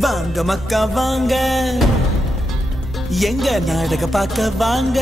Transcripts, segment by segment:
வாங்க மக்கா வாங்க எங்க நாடக பார்க்க வாங்க.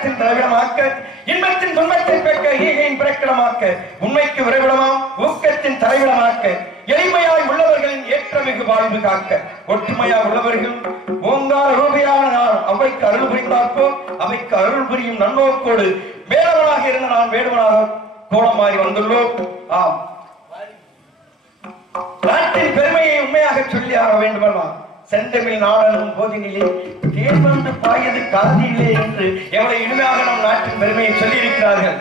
இனத்தின் திரவிடமாக்க, இன்பத்தின் துன்பத்தை பெற்க, ஈகையின் பிறக்கிடமாக்க, உண்மைக்கு விரைவிடமாம் ஊக்கத்தின் தலைவிடமாக்க, எளிமையாய் உள்ளவர்களின் ஏற்றமிகு வாழ்வு காக்க, ஒற்றுமையாய் உள்ளவர்கள் ஓங்கார ரூபியான நான் அவைக்கு அருள் புரிந்தார்ப்போ அவைக்கு அருள் புரியும் நன்னோக்கோடு வேடவனாக இருந்த நான் வேடுவனாக கோலமாறி வந்துள்ளோம். ஆம், நாட்டின் பெருமையை உண்மையாக சொல்லி ஆக வேண்டுமல்லா. செந்தமிழ் நாடனும் போதினிலே தேன் வந்து பாயது காதியிலே என்று எவ்வளவு இனிமையாக நம் நாட்டின் பெருமையை சொல்லி இருக்கிறார்கள்.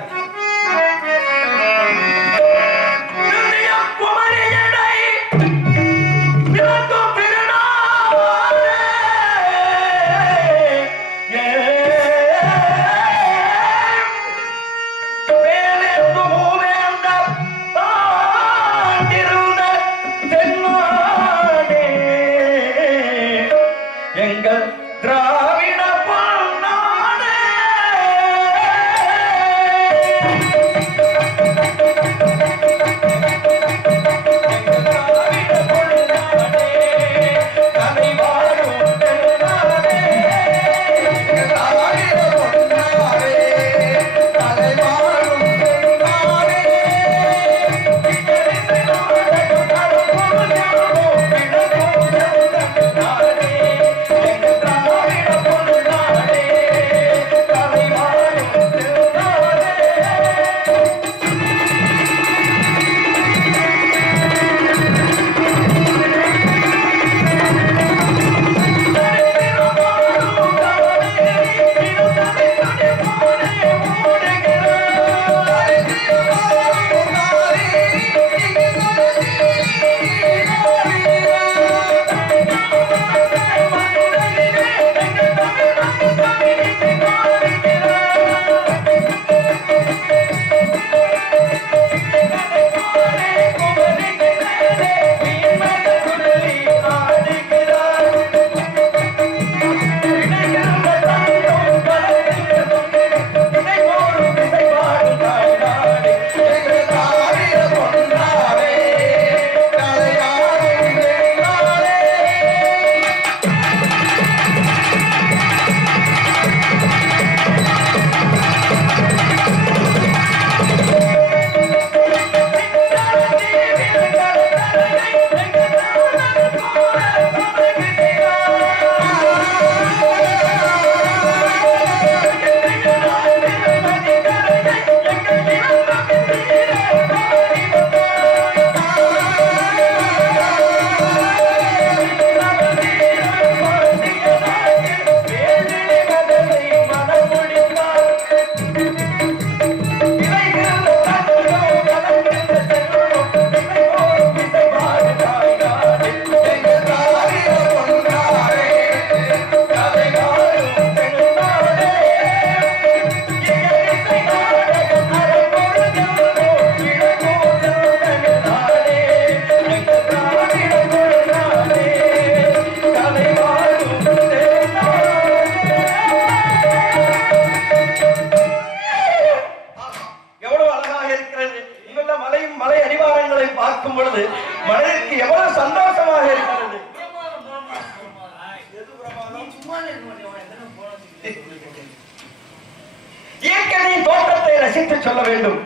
இயற்கையின் தோற்றத்தை ரசித்து சொல்ல வேண்டும்.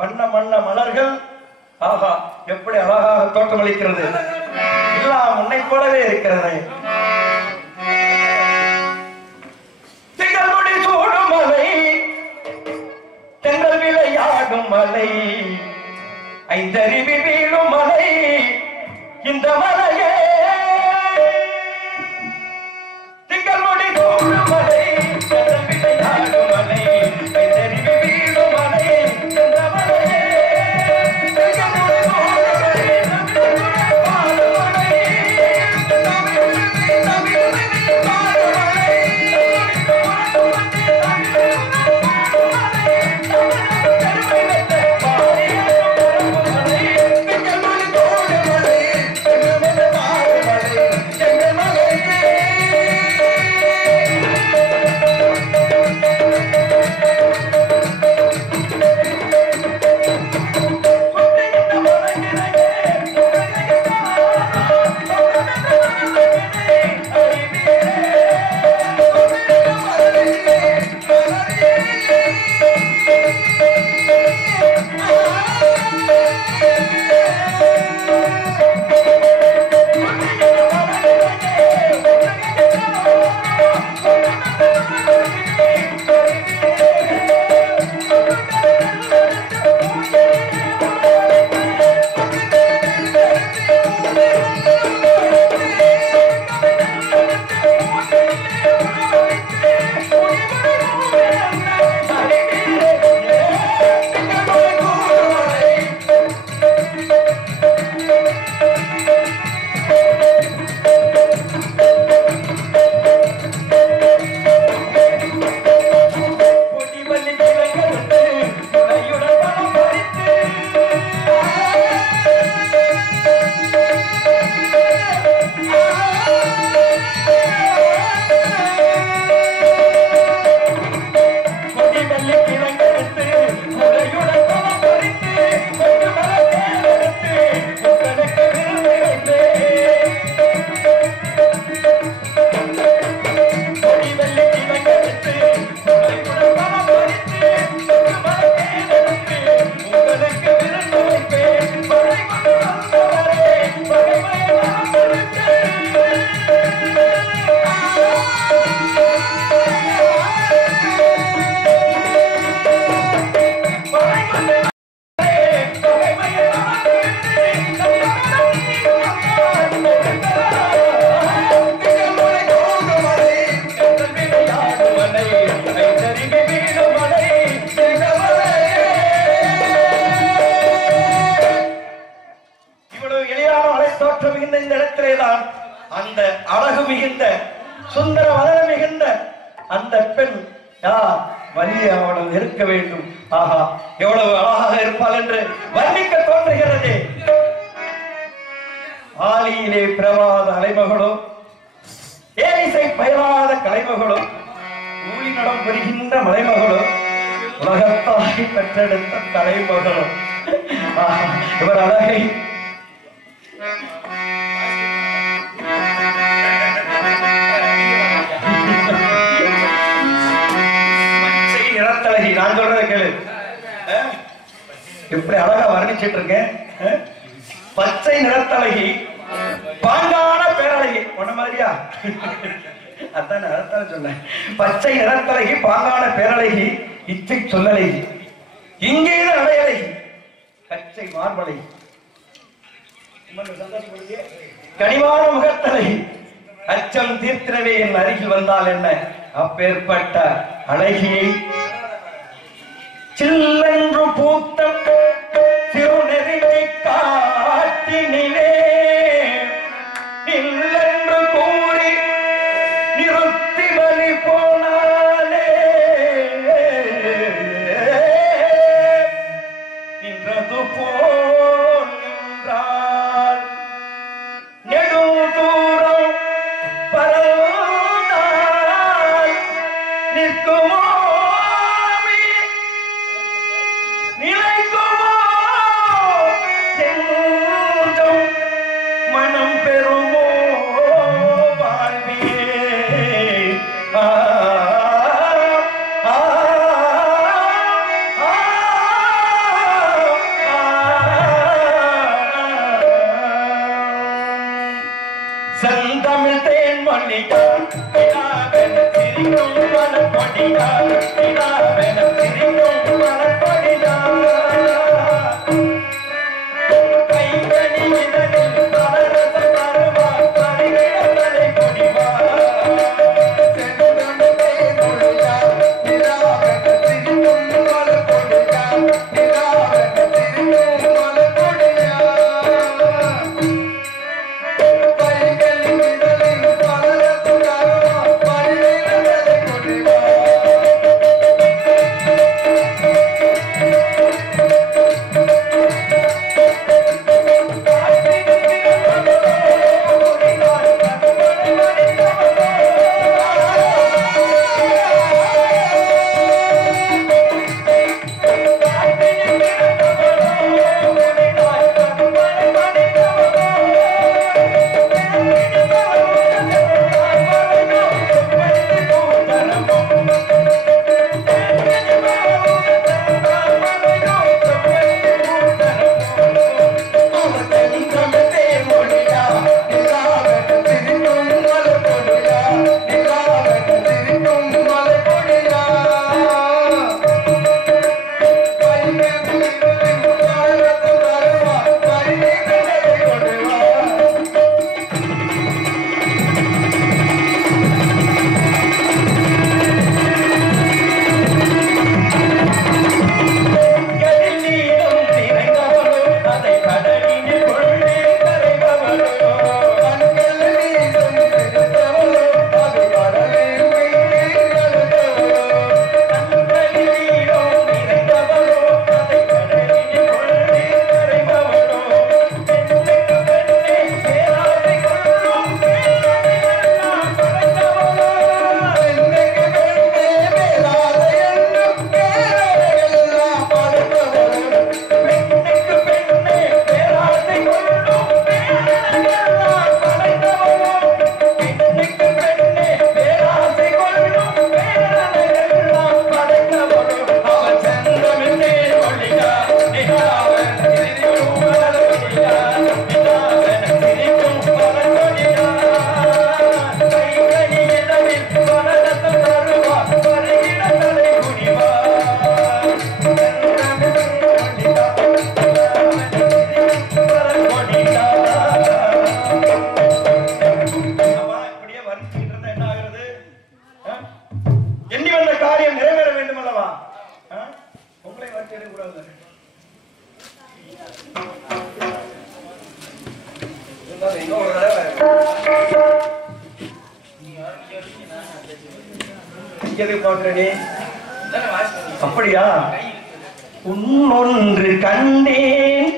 வண்ண வண்ண மலர்கள் ஆஹா எப்படி அழகாக தோற்றமளிக்கிறது. எல்லாம் உன்னை போலவே இருக்கிறது. திகழ்முடி சூடும் மலை, தென்றல் விளையாடும் மலை, ஐந்தருவி வீழும் மலை, இந்த மலையே திகழ்முடி சூடும் மலை, தென்றல் விளையாடும் மலை, ஐந்தருவி வீழும் மலை, இந்த மலையே பொழிந்த சுந்தர வதன மிகுந்த அந்த பெண் யார்? வலிய அவளது இருக்க வேண்டும். ஆஹா, எவ்வளவு அழகாக இருப்பாள் என்று வர்ணிக்க தோன்றுகிறது. ஆலியிலே பிறவாத அலைமகளோ, ஏரிசை பயிராத கலைமகளோ, ஊழி நடம் புரிகின்ற மலைமகளோ, உலகத்தாகி பெற்றெடுத்த தலைமகளோ, இவர் அழகை நிறத்தழகி. நான் சொல்றத கேளு, எப்படி அழகா வர்ணிச்சிட்டு இருக்கேன். பச்சை நிறத்தழகி, பாங்கான பேரழகி. உன்ன மாதிரியா? அதான் அதான் சொன்னேன். பச்சை நிறத்தழகி, பாங்கான பேரழகி, இச்சை சொல்லழகி, இங்கே அடையழகி, கச்சை மார்பழகி, கனிவான முகத்தழகி, அச்சம் தீர்த்திரவே என் அருகில் வந்தால் என்ன? அப்பேற்பட்ட அழகியை சில்லென்று பூத்த சிறுநெறியை காட்டினிலே இல்லென்று கூறி நிறுத்தி வழி போனாலே நின்றது போல் நின்றால் நெடும் தூரம் பரந்தால் நிற்குமோ செந்தமிழ் தேன் மொழியார் விழாவென சிரிக்கும் மலர்கொடியார், விழாவென சிரிக்கும் மலர்கொடியார், கைகனி இதழில் மலரச தருவார், பரிகிட தலை கொடிவார். செந்தமிழ் தேன் மொழியார் விழாவென சிரிக்கும் மலர்கொடியார், விழாவென சிரிக்கும் மலர்கொடியார், எதிர்பார்க்கிறேனே. அப்படியா? உன்னொன்று கண்டேன்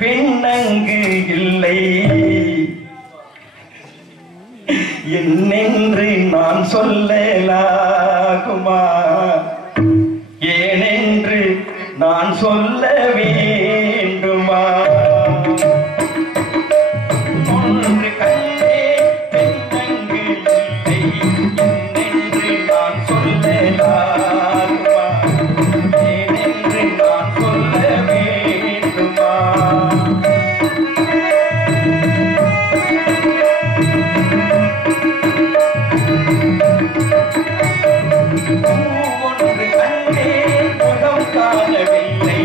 பெண்ணங்கு இல்லை, என்னென்று நான் சொல்லலாகுமா, ஏனென்று நான் சொல்ல வேண்டுமா? ஒன்று கண்டேன் பெண்ணங்கு இல்லை, என்னென்று நான் சொல்லலாகுமா, ஏனென்று நான் சொல்ல வேண்டுமா? ஒன்று கண்டேன் முகம் காணவில்லை,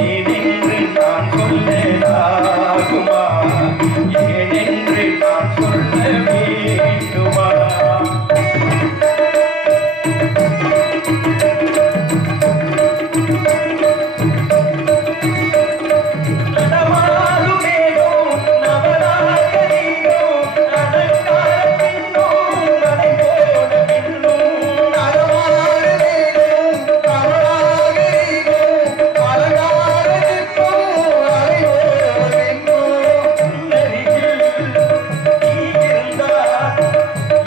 ஏனென்று நான் சொல்லலாகுமா, ஏனென்று நான் சொல்ல வேண்டுமா? நடமாடுமேனோ நவராகரினோ அலங்கார பெண்ணோ நடைபோட பெண்ணோ, நடமாடுமேனோ நவராகரினோ அலங்கார பெண்ணோ நடைபோட பெண்ணோ, உன்னருகில் நீ இருந்தால்,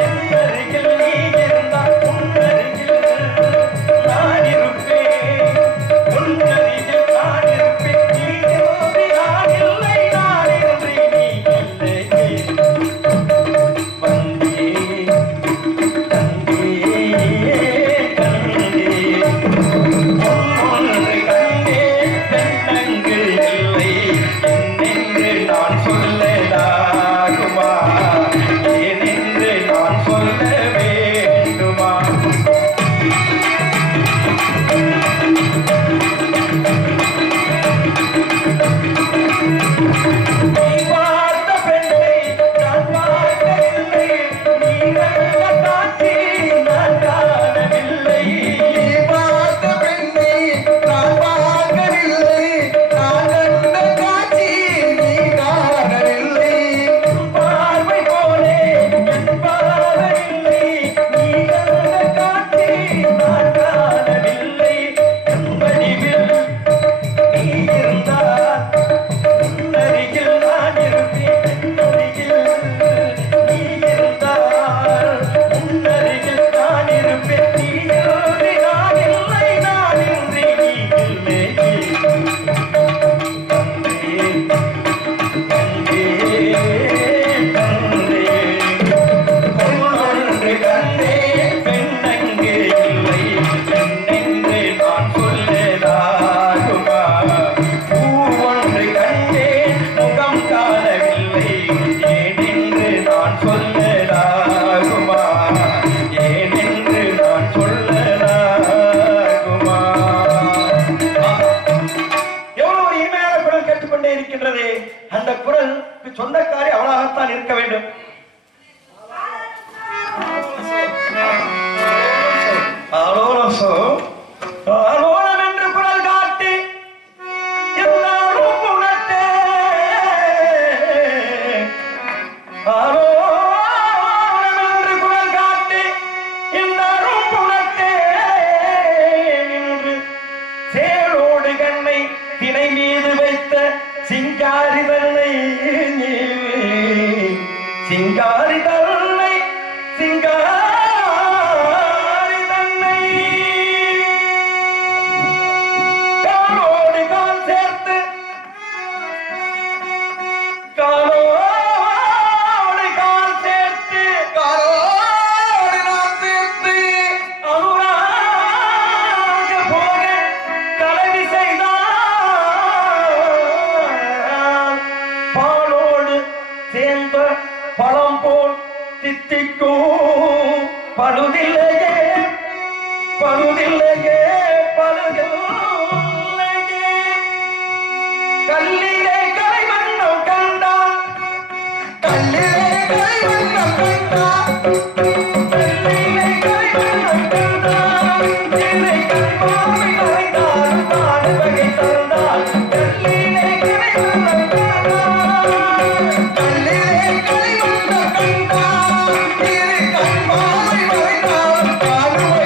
என்னருகில் நீ இருந்தால், உன்னருகில் நான் இருப்பேன், உன்னருகில் நான் இருப்பேன், நீ இன்றி நான் இல்லை, நான் இன்றி நீ இல்லை. வந்தேன் ஒன்று கண்டேன் பெண்ணங்கு இல்லை, என்னென்று நான் சொல்லலாகுமா, ஏனென்று நான் சொல்ல வேண்டுமா? நீ பார்த்த பெண்ணை நான் பார்க்கவில்லை, நீ கண்ட காட்சி நான் காணவில்லை. நீ பார்த்த பெண்ணை நான் பார்க்கவில்லை, நான் கண்ட காட்சி நீ காணவில்லை. பார்வை போலே என் பார்வை இல்லை, நீ கண்ட காட்சி நான் காணவில்லை. என் வடிவில் நீ இருந்தால், உன்னருகில் நான் இருப்பேன், என்னருகில் நீ இருந்தால், உன்னருகில் நான் இருப்பேன், நீ இன்றி நான் இல்லை, நான் இன்றி நீ இல்லை. ஒன்று கண்டேன் பெண்ணங்கு இல்லை, என்னென்று நான் சொல்லலாகுமா, ஒன்று கண்டேன் முகம் காணவில்லை, ஏனென்று நான் சொல்லலாகுமா, ஏனென்று நான் சொல்லலாகுமா? எவ்வளவு ஒரு இனிமையான குரல் கேட்டுக்கொண்டே இருக்கின்றது. அந்த குரலுக்கு சொந்தக்காரி அவளாகத்தான் இருக்க வேண்டும். ஆலோலசோ ஆலோலம் என்று குரல் காட்டி எல்லாரும் உணர்த்தே, ஆலோலம் என்று குரல் காட்டி எல்லாரும் உணர்த்தே நின்று சேரோடு கண்ணை திணை மீது வைத்த சிங்காரி தன்னை, சிங்காரி தன்னை, சிங்காரி தன்னை காலோடு கால் சேர்த்து, காலோடு கால் சேர்த்து, காலோடு நான் சேர்த்து அனுராக போக கலவி செய்தால், பாலோடு சேர்ந்த பழம் போல் தித்திக்கும் பழுதில்லையே, பழுதில்லையே, பழுதில்லையே. கல்லிலே கலை வண்ணம் கண்டால், கல்லிலே கலை வண்ணம் கண்டால், கல்லிலே கலை வண்ணம் கண்டால், என்னை கண்பாவை அறைந்தால் நான் வகை தந்தால், கல்லிலே கலை வண்ணம் கண்டால், கல்லிலே கலை வண்ணம் கண்டால், என்னை கண்பாவை அறைந்தால் நான் வகை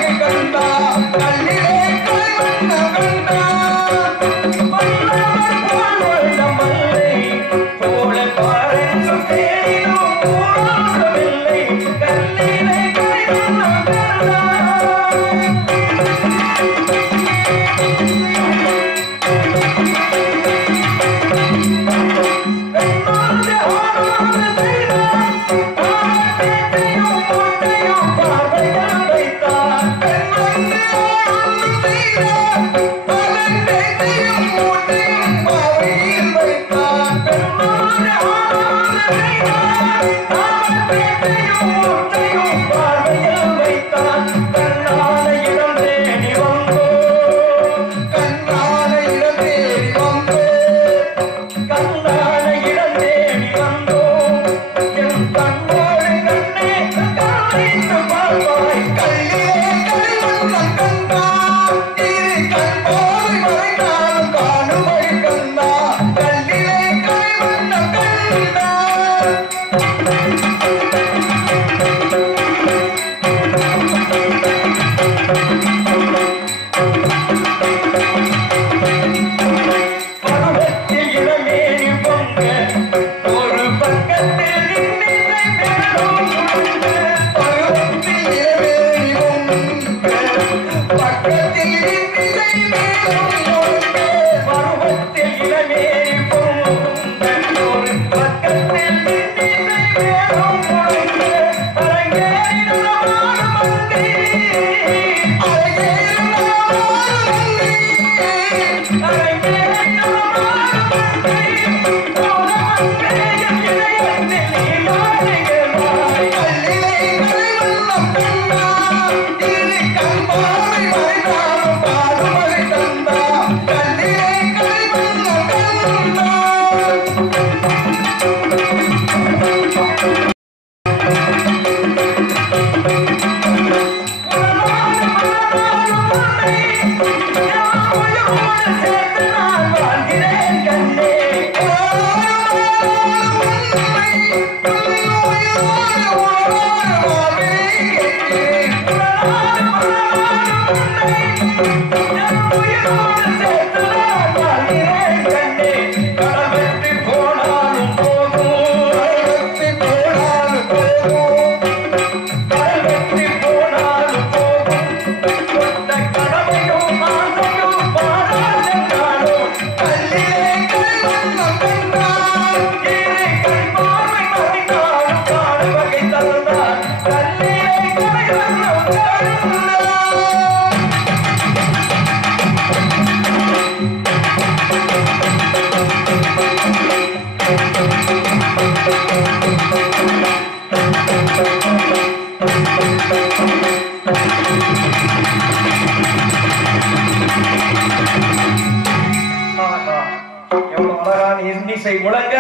முழங்க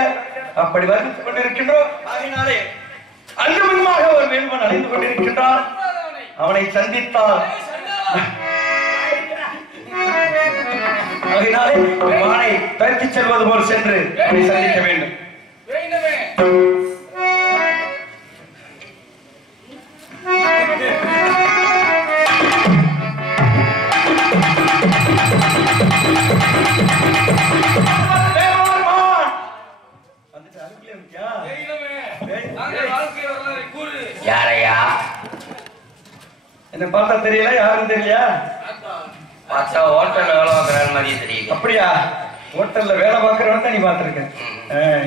அப்படி வந்து கொண்டிருக்கின்றோம். அதனாலே அங்குமின்மாக ஒரு வேல்வன் அடைந்து கொண்டிருக்கின்றான். அவனை சந்தித்தால் அதனாலே வானை தடுத்துச் செல்வது போல் சென்று அவனை சந்திக்க வேண்டும். யாரையா என்ன பார்த்தா தெரியல, யாரும் தெரியலையா? பார்த்தா ஹோட்டல்ல வேலை பார்க்கறாரு மாதிரி தெரியல. அப்படியா? ஹோட்டல்ல வேலை பார்க்கறவன் தான் நீ பார்த்திருக்க.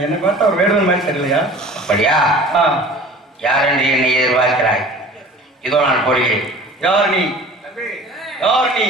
என்ன பார்த்தா ஒரு வேடுவன் மாதிரி தெரியலையா? அப்படியா? யார் என்று என்னை எதிர்பார்க்கிறாய்? இதோ நான் போகிறேன். யார் நீ? யார் நீ?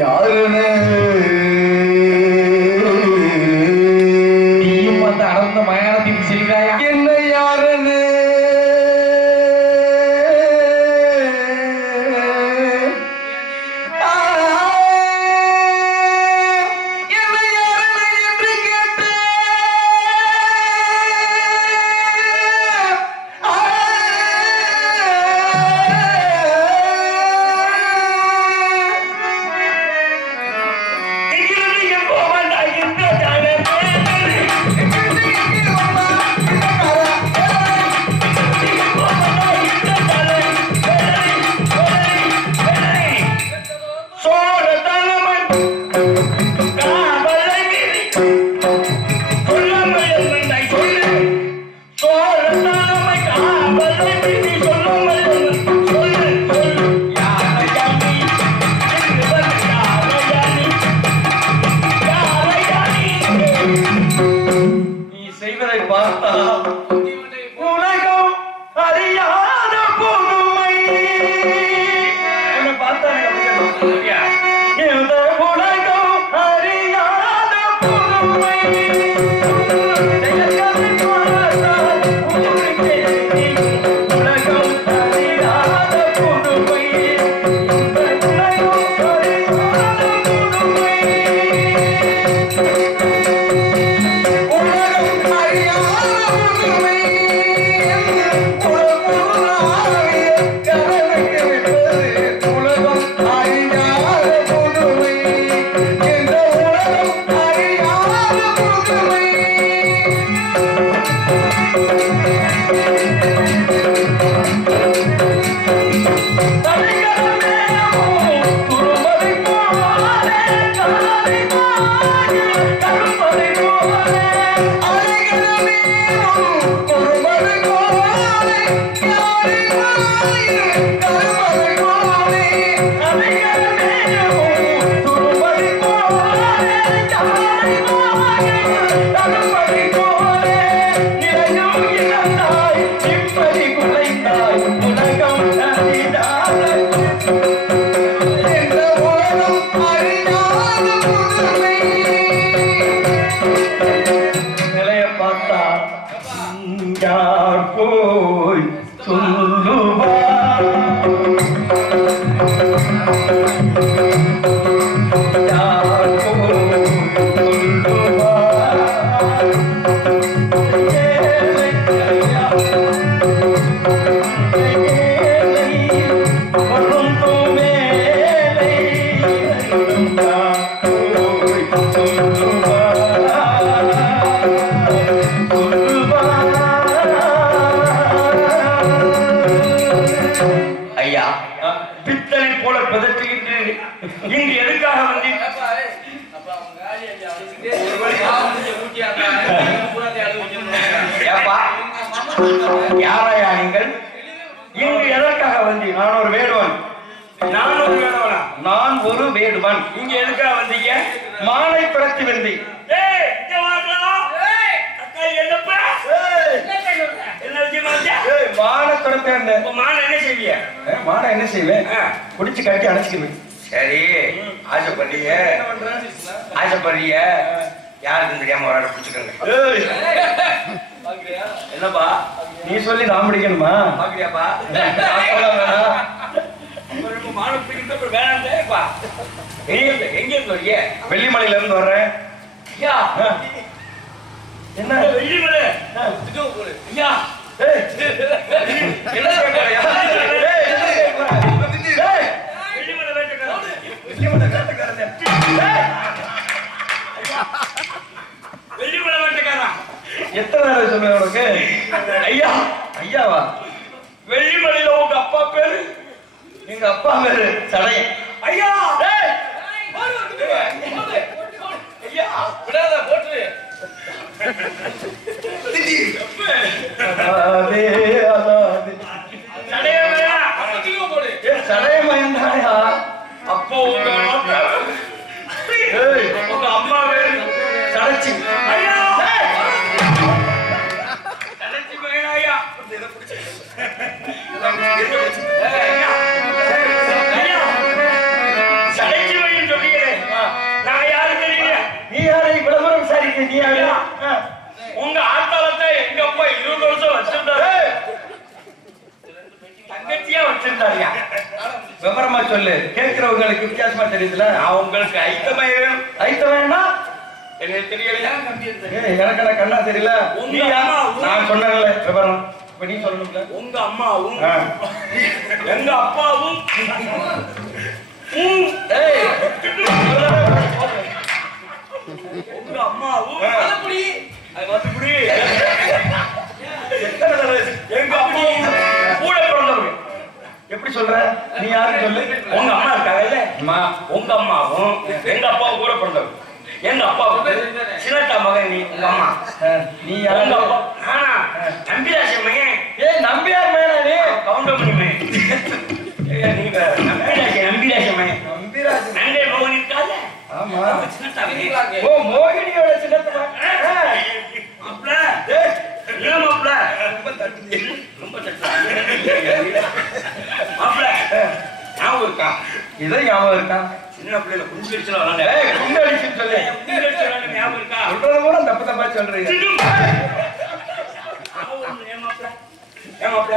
யாருன்னு நீயும் அந்த அடர்ந்த மயானத்தின் செய்கிறாயா? என்ன யாருன்னு யாரையா நீங்கள்? இங்கு எதற்காக வந்தீங்க? நான் ஒரு வேடுவன். நான் ஒரு வேடுவன். இங்க எதுக்காக வந்தீங்க? மானை பிறத்தி வந்தி. மான என்ன செய்வேன்? குடிச்சு கட்டி அணைச்சிக்குவேன். சரி, ஆசைப்படுறீங்க ஆசைப்படுறீங்க யாருக்கும் தெரியாம ஒரு ஆளை பிடிச்சுக்கோங்க. என்னப்பா நீ சொல்லி நான் பிடிக்கணுமா? பாக்குறியாப்பா? எங்க இருந்து வரீங்க? வெள்ளிமலையில இருந்து வர்றேன். என்ன வெள்ளிமலை? ஐயா எத்தனை நேரம் சொன்ன உனக்கு? ஐயா ஐயாவா? வெள்ளிமலையில உங்க அப்பா பேரு? எங்க அப்பா பேரு சடையன். ஐயா ஐயா விடாத போட்டு சடையமயன்தாயா? அப்போ உங்க அம்மா பேரு சடைச்சி. ஐயா சடைச்சி மகனாயா சடைச்சி மகன் இருந்தாரியா விவரமா சொல்லு கேட்கிறவங்களுக்கு வித்தியாசமா தெரியுதுல நான் உங்களுக்கு ஐட்டமே வேணும் ஐத்தவேன்னா எனக்கு தெரியலையா எனக்கு கண்ணா தெரியல உங்க அம்மாவும் நான் சொன்னேன்ல விவரம் இப்ப நீ சொல்லணும்ல உங்க அம்மாவும் ஆ. எங்க அப்பாவும் ஏய் உங்க அம்மாவும் அதுபடி மறுபடி எத்தனை தடவை எங்க அப்பாவும் கூட பிறந்தவங்க எப்படி சொல்ற நீ யாரும் சொல்லு உங்க அம்மா இருக்காங்கல்ல அம்மா உங்க அம்மாவும் எங்க அப்பாவும் கூட பிறந்தவங்க எங்க அப்பாவுக்கு சின்னத்தா மகன் நீ உங்க அம்மா நீ உங்க யாரும் அப்பா நானா நம்பிராசி மகன் ஏய் நம்பியார் மேல நீ கவுண்டமணி மகன் நீங்க நம்பிராசி மகன் நம்பிராஜ் நங்கை மகன் இருக்காத ஆமா சின்னத்தா மகன் ஓ மோகினியோட சின்னத்தமா மாப்ள ஏன் மாப்ள ரொம்ப தட்டு மாப்ள ஞாபகம் இருக்கா இதை ஞாபகம் இருக்கா சின்ன பிள்ளைல குஞ்சு அடிச்சுல வராங்க ஏய் குண்டு அடிச்சுன்னு சொல்லு குஞ்சு அடிச்சு வராங்க ஞாபகம் இருக்கா சொல்றது கூட தப்பு தப்பா சொல்றீங்க ஏன் மாப்ள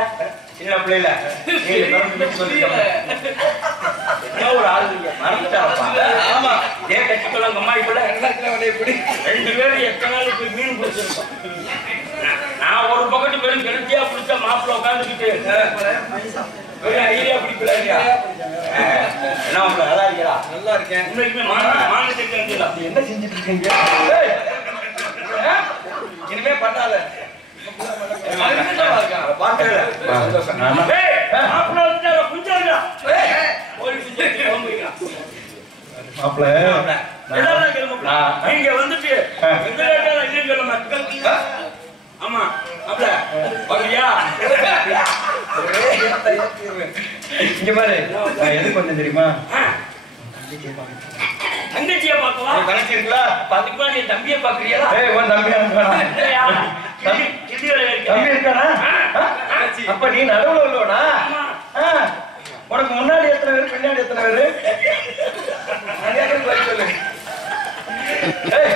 சின்ன பிள்ளைல ஒரு ஆள் மறந்துட்டாரப்பா ஆமா ஏ கட்டிக்கலாம் அம்மாய்க்குள்ள ரெண்டு பேரும் எத்தனை நாள் போய் மீன் பிடிச்சிருக்கோம் நான் ஒரு பக்கத்து பேரும் கெடுத்தியா பிடிச்ச மாப்பிள்ள உட்காந்துக்கிட்டு ஐடியா பிடிக்கல என்ன மாப்பிள்ள நல்லா இருக்கா நல்லா இருக்கேன் உண்மைக்குமே மாநிலத்துக்கு நீ என்ன செஞ்சுட்டு இருக்கீங்க ஏய், இனிமே பண்ணாத நீங்க வந்துட்டு ஆமா அப்பல பாக்குறியா இங்க பாரு நான் எதுக்கு வந்தேன் தெரியுமா தங்கச்சியா பாக்கவா கணக்கு இருக்குல்ல அதுக்கு முன்னாடி என் தம்பியை பாக்குறியா ஏய் உன் தம்பி அனுப்புறானா தம்பி இருக்கானா அப்ப நீ நடுவுல உள்ளவனா உனக்கு முன்னாடி எத்தனை பேர் பின்னாடி எத்தனை பேரு சொல்லு ஏய்,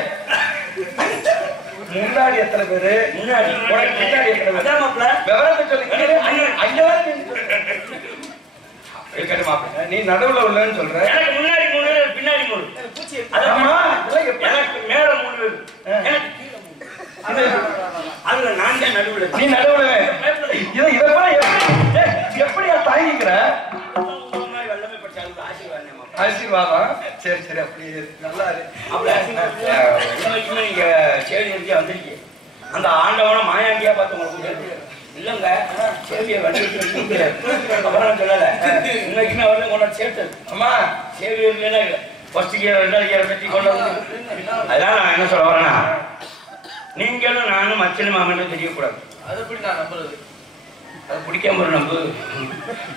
முன்னாடி எத்தனை பேரு முன்னாடி உனக்கு பின்னாடி எத்தனை பேரு அதான் மாப்பிள்ள விவரத்தை சொல்லு இருக்கட்டும் மாப்பிள்ள நீ நடுவுல உள்ளன்னு சொல்ற எனக்கு முன்னாடி 3 பேர் பின்னாடி 3 ஆமா இதெல்லாம் எப்படி எனக்கு மேல 3 பேர் எனக்கு கீழே 3 அதுல நான் தான் நடுவுல நீ நடுவுல இத கூட எப்படியா தாங்கிக்கிற வெள்ளமே படிச்சாலும் ஆசீர்வாதம் ஆசீர்வாதம் சரி சரி அப்படி நல்லா இன்னைக்குமே இங்க சேடி வண்டியா வந்திருக்கீங்க அந்த ஆண்டவன மாயாண்டியா பார்த்து உங்களுக்கு இல்லங்க சேவியை வண்டி அப்புறம் சொல்லல இன்னைக்குமே வரல கொண்டாந்து சேர்த்தது அம்மா சேவி இல்லைன்னா ஃபர்ஸ்ட் கியர் 2வது கியர் பற்றி கொண்டு வந்து அதான் நான் என்ன சொல்ல வரேன்னா நீங்களும் நானும் மச்சனு மாமனும் தெரியக்கூடாது அது எப்படி நான் நம்புறது அது பிடிக்காம ஒரு நம்பு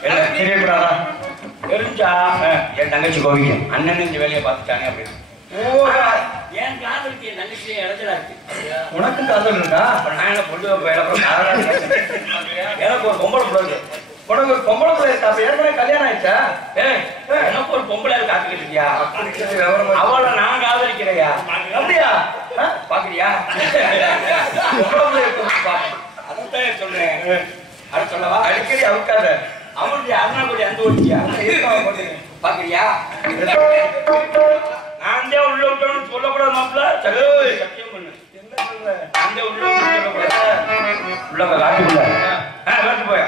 எனக்கு தெரியக்கூடாதா தெரிஞ்சா என் தங்கச்சி கோவிக்கும் அண்ணன் இந்த வேலையை பார்த்துட்டானே அப்படின்னு என் காதலுக்கு என் தங்கச்சி இடத்துல இருக்கு உனக்கு காதல் இருக்கா அப்ப நான் என்ன பொண்ணு எனக்கு ஒரு பொம்பளை பிள்ளை உனக்கு ஒரு பொம்பளை பிள்ளை இருக்கா அப்ப ஏற்கனவே கல்யாணம் ஆயிடுச்சா எனக்கு ஒரு பொம்பளை காத்துக்கிட்டு இருக்கியா விவரமா அவளை நான் காதலிக்கிறையா அப்படியா பாக்குறியா பொம்பளை பிள்ளை இருக்கு அதான் சொல்றேன் அட சொல்லவா அடிக்கடி அவுக்காத அவனுடைய அருணாக்குடி அந்த ஓடிச்சியா பாக்குறியா நான் தான் உள்ள விட்டோம்னு சொல்லக்கூடாது மாப்பிள்ள சத்தியம் பண்ணு என்ன சொல்ற அந்த உள்ள சொல்லக்கூடாது உள்ள காட்டுக்குள்ள காட்டு போயா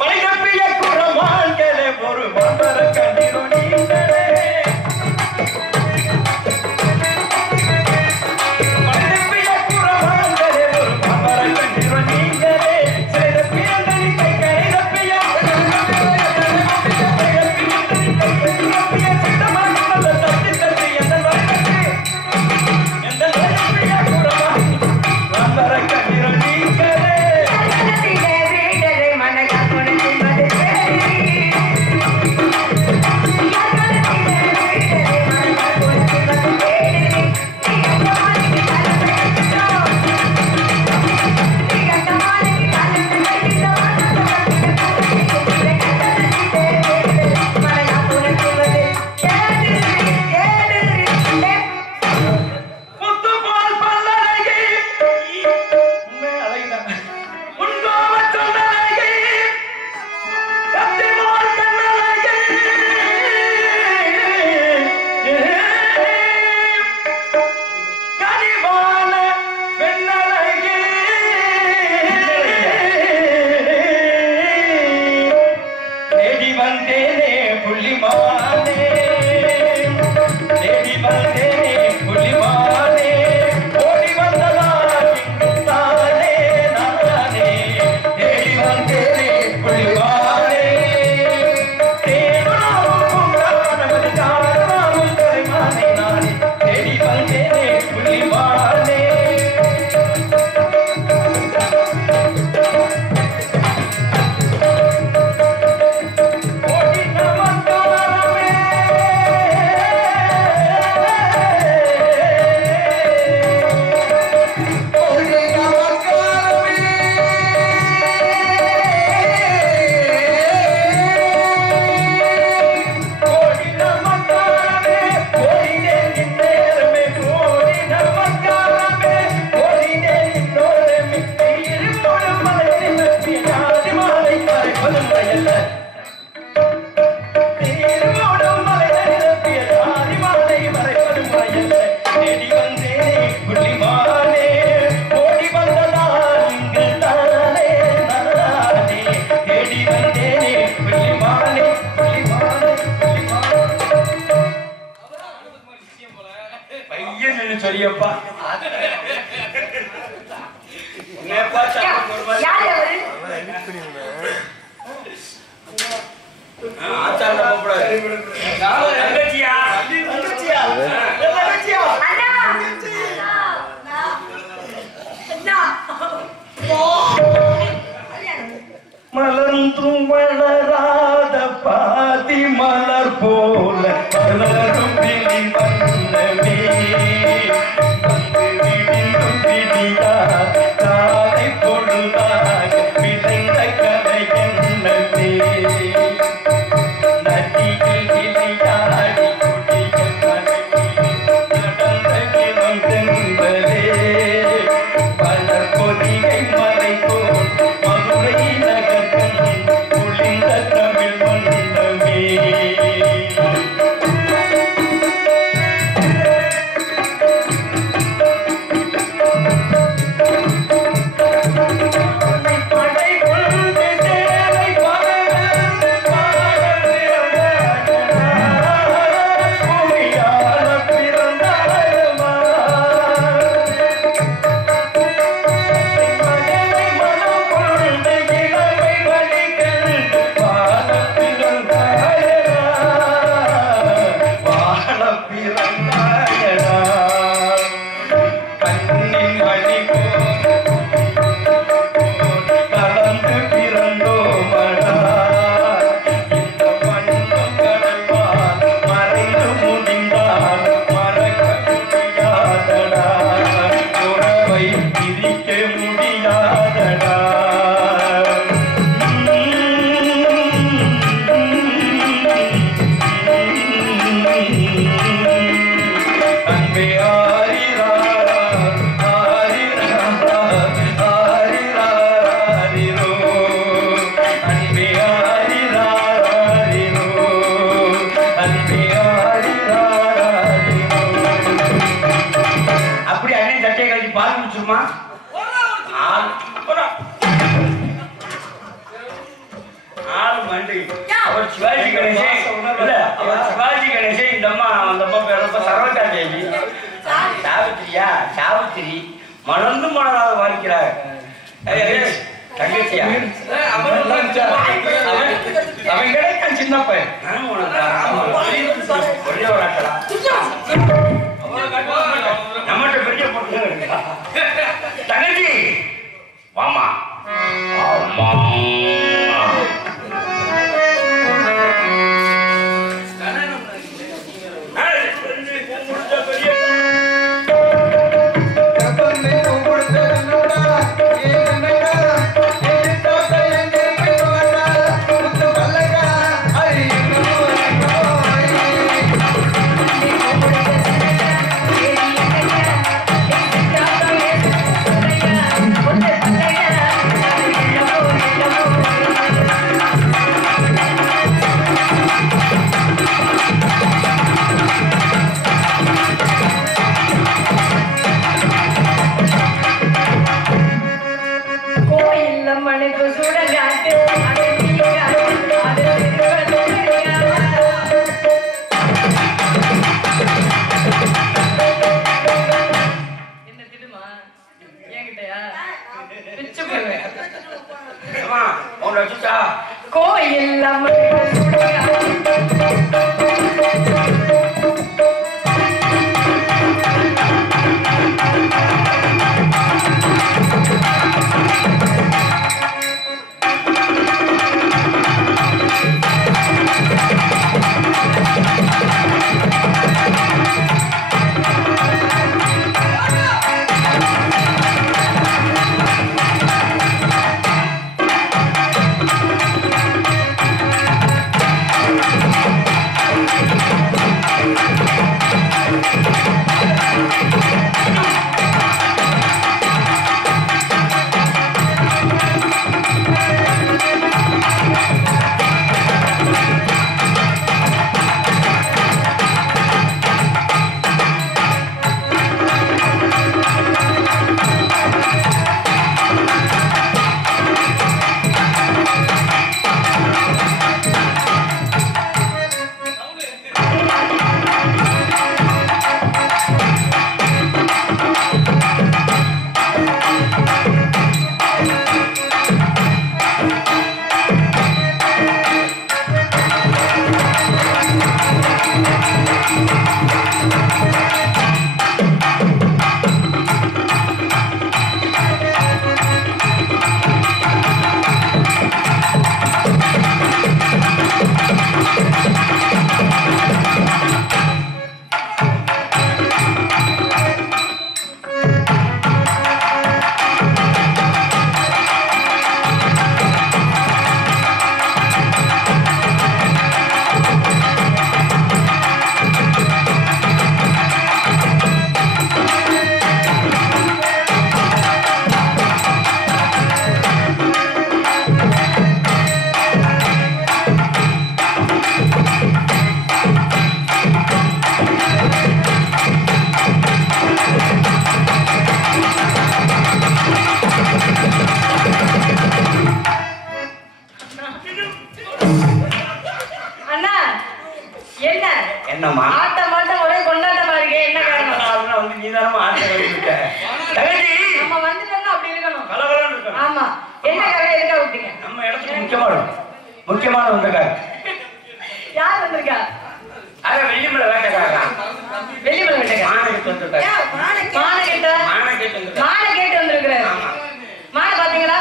பைதப்பிய குரமான்களே ஒரு மந்தர கண்டிருந்தே பைதப்பிய குரமான்களே ஒரு மந்தர கண்டிருந்தே சேத பிறந்தனி கை கைதப்பிய பெரியப்பா என்னப்பா யார் அவரு? ஆச்சாரம் கூப்பிடாது தங்கச்சியா அண்ணா! அண்ணா! மலர்ந்தும் வளராத பாதி மலர் போல மலரும் விழி வண்ணமே வந்து விடிந்தும் விடியாத காலை பொழுதாக விளைந்த கலை என்னமே நதியில் விளையாடி குடிய மனைவி நடந்த கிளம் தென்பதே பலர் பொதிகை மலை போல் மதுரை நகர்க்கும் குளிர்ந்த தமிழ் மண்டமே படை கொண்டு சேலை பறந்து புவியால பிறந்தாயமா மகனை மனம் கொண்டு இளமை வழி கண்டு வாழ பிறந்தாயனா வாழ பிறந்தாயனா கண்ணின் வழி கலந்து பிறந்தோமடா இந்த மண்ணும் கடல்வான் மறைந்து முடிந்தால் மறக்க முடியாதடா உறவை பிரிக்க முடியாதடா அன்பே ஆரிராரா ஆரிராரா ஆரிராரிரோ அன்பே ஆரிராரிரோ அன்பே ஆரிராரிரோ அப்படி அண்ணன் சட்டையை கழிச்சு பால் குடிச்சிருமா ஆள் மண்டி அவர் சிவாஜி கணேசன் இல்ல அவர் சிவாஜி கணேசன் இந்த அம்மா அந்த அம்மா பேரப்ப சரோஜா தேவி சாவித்திரியா சாவித்திரி மணந்து மணராத வாழ்க்கிறார் தங்கச்சியா அவன் கிடைக்கான் சின்ன பையன் ஒரே ஒரு அக்கடா நம்மகிட்ட பெரிய பொண்ணு இருக்கா தங்கச்சி வாமா ஆமா கோயில்ல மணிக்கு சுடங்காட்டு என்ன திடுமா என்கிட்டயா பிச்சு போடுவேன் அவனை வச்சுட்டா கோயில்ல மணிக்கு தங்கச்சி நம்ம வந்துட்டோம்னா அப்படி இருக்கணும். கலகலன்னு இருக்கணும். ஆமா. என்ன கதை எதுக்காக விட்டீங்க? நம்ம இடத்துக்கு முக்கியமான வந்திருக்காரு. யார் வந்திருக்கா? அத வெள்ளிமலை வேட்டைக்காரா. வெளிமலை வேட்டைக்காரா? மானை கேட்டு வந்திருக்காரு. மானை கேட்டு வந்திருக்காரு. மானை பாத்தீங்களா?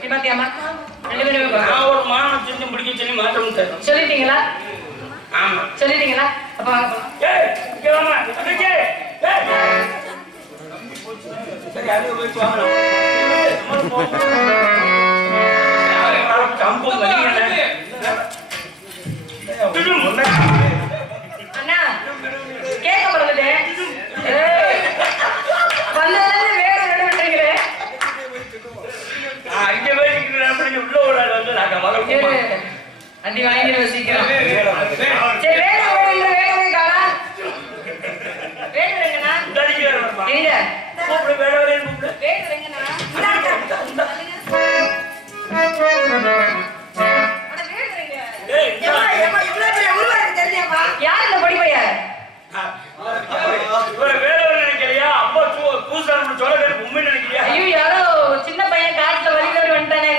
நீ பாத்தியாமா? ரெண்டு பேரும் நான் ஒரு மானை செஞ்சு முடிக்க சொல்லி மாற்றம் தரும். சொல்லிட்டீங்களா? ஆமா. சொல்லிட்டீங்களா? அப்ப வாங்க போலாம். ஏய், இங்க வாமா. தங்கச்சி. ஏய். சரி, அங்க போய் வாங்க. கம்பு மணிங்க. அண்ணா கேட்க மறந்துட்டேன். வந்ததுல வேற விட்டுருக்கிறேன். இங்க போய் உள்ள ஒரு ஆள் வந்து நாங்க வரோம். அடி வாங்கிடுவோம் சீக்கிரம். சரி வேற வேற காணா. வேணுங்கண்ணா. எங்க? கூப்பிடு வேற வேறேன்னு கூப்பிடு. வேணுங்கண்ணா. யார் இந்த பொடி பையா? ஐயோ யாரோ சின்ன பையன் காட்டுல வழிதோடு வந்துட்டானே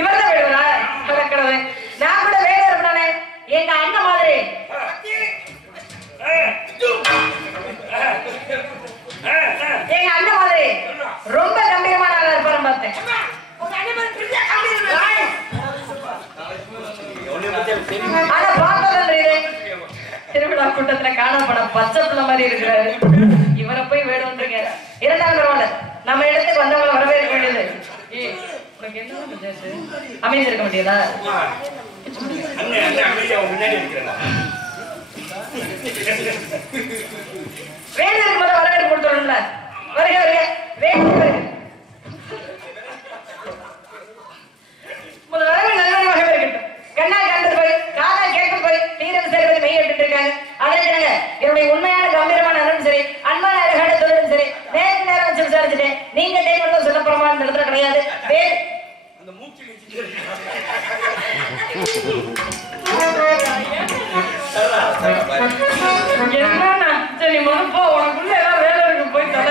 இவர்தான் வேடுவரா? கடவுளே, நான் கூட வேடு இருப்பானே எங்க அண்ணன் மாதிரி. எங்க அண்ணன் மாதிரி ரொம்ப கம்பீரமான ஆளா இருப்பாரு பார்த்தேன். ஆனா பார்த்ததான் திருவிழா கூட்டத்துல காணப்பட பச்சை பிள்ளை மாதிரி இருக்கிறாரு. இவரை போய் வேடு வந்துருங்க. இருந்தாலும் பரவாயில்ல, நம்ம இடத்துக்கு வந்தவங்களை வரவேற்க வேண்டியது. உனக்கு என்ன அமைதி இருக்க முடியாதா? வேடு இருக்கும்போது வரவேற்பு கொடுத்துடணும்ல. வருக வருக வேடு வருக. வரவே நல்லவனாக இருக்கட்டும். கண்ணா கண்டது போய் காதா கேட்கும் போய் தீரம் சேர்வது மெய் எடுத்துட்டு இருக்காங்க. அதே என்னுடைய உண்மையான கம்பீரமான அனும் சரி, அன்பான அழகான தொழிலும் சரி, நேருக்கு நேரம் வச்சு விசாரிச்சுட்டேன். நீங்க டைம் மட்டும் சொல்ல போறமா இந்த இடத்துல கிடையாது. என்னன்னா சரி மனுப்போ உனக்குள்ள ஏதாவது வேலை இருக்கு போய் தர.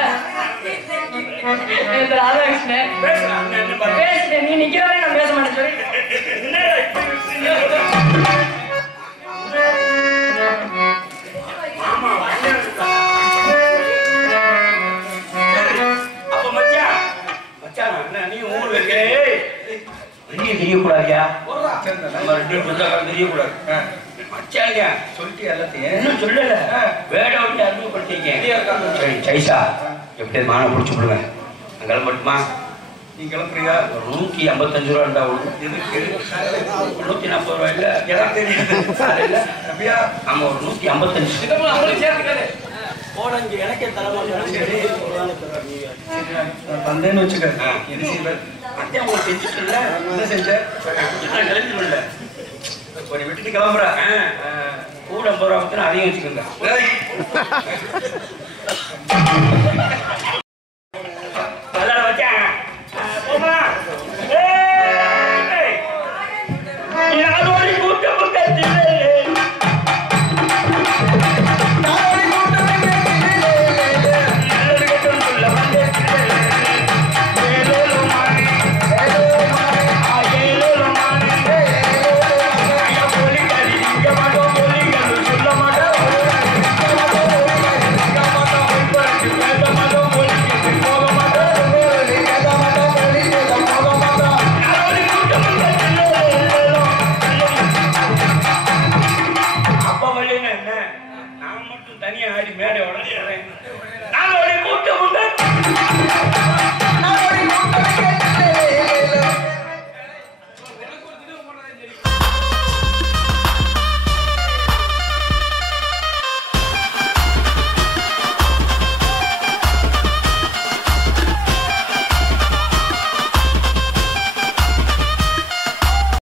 ராதாகிருஷ்ணன் பேசுறேன், நீ நிக்கிறவரை நான் பேச மாட்டேன் சொல்லி. அப்ப மச்சான் மச்சான் நீ ஊருக்கு வெளியே தெரியக்கூடாதியா? நம்ம ரெண்டு சொந்தக்காரன் தெரியக்கூடாது. மச்சாங்க சொல்லிட்டு எல்லாத்தையும் இன்னும் சொல்லல. வேட விட்டு அறிமுகப்படுத்திங்க. சரி சைசா எப்படி மானை பிடிச்சி விடுவேன். நான் கிளம்பட்டுமா? நீ கிளம்புறியா? ஒரு 155 ரூபா இருந்தா எதுக்கு? 140 ரூபாய் இல்ல எனக்கு தெரியுது. அப்படியா? ஆமா ஒரு 155 அவங்களுக்கு சேர்த்துக்காது. போனங்க எனக்கே தரமாட்டேன். தந்தேன்னு வச்சுக்க. இது செய்வேன். அத்தை உங்களுக்கு செஞ்சுட்டுல என்ன செஞ்ச? நான் கிளம்பிடுல. ஒரு விட்டுட்டு கிளம்புறேன். கூட 50 ரூபா அதிகம் வச்சுக்கோங்க.